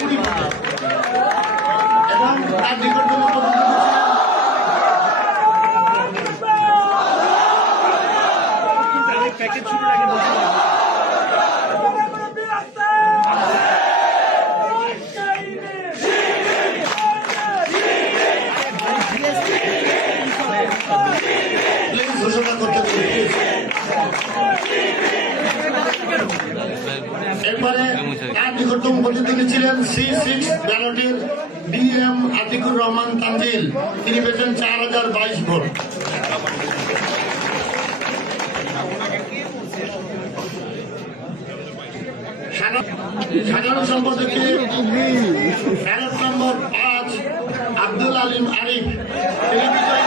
কুড়ি ভোটে। এবং তার নিকটতম প্রতিদ্বন্দ্বী ছিলেন প্লিজ এরপরে তার নিকটতম প্রতিদ্বন্দ্বী ছিলেন সি সিক্স ব্যালটের বি এম আতিকুর রহমান তানজিল তিনি চার হাজার বাইশ ভোট। সাধারণ- সম্পাদকে ব্যালট নম্বর পাঁচ, আব্দুল আলিম আরিফ। তিনি বিজয়ী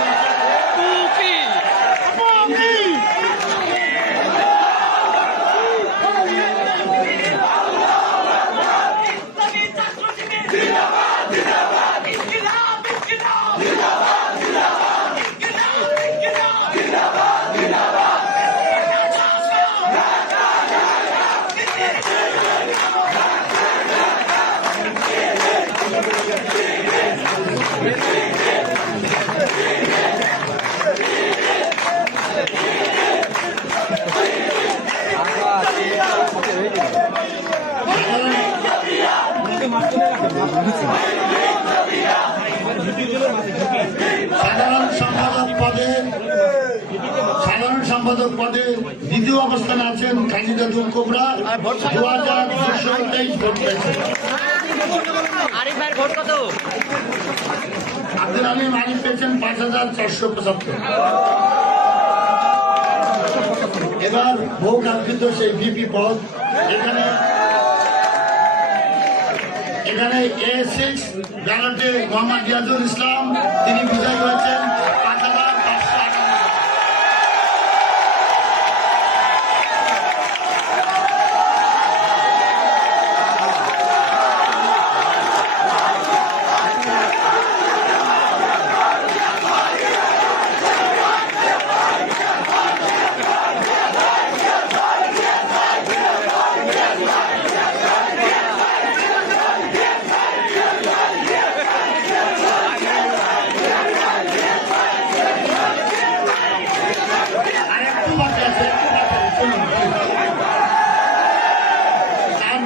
সাধারণ সম্পাদক পদে, সাধারণ পদে দ্বিতীয় অবস্থানে আছেন খালিদাদুল কোবরা। দু হাজার দুশো ভোট পেয়েছেন। ভোট কত? আব্দুল আলিম আরিফ পেয়েছেন পাঁচ হাজার চারশো পঁচাত্তর। এবার ভোট কাঙ্ক্ষিত সেই ভিপি পদ এখানে এখানে এ সিক্স ব্যালটে মোহাম্মদ রিয়াজুল ইসলাম, তিনি বিজয়ী হয়েছেন।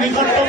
নিকটতম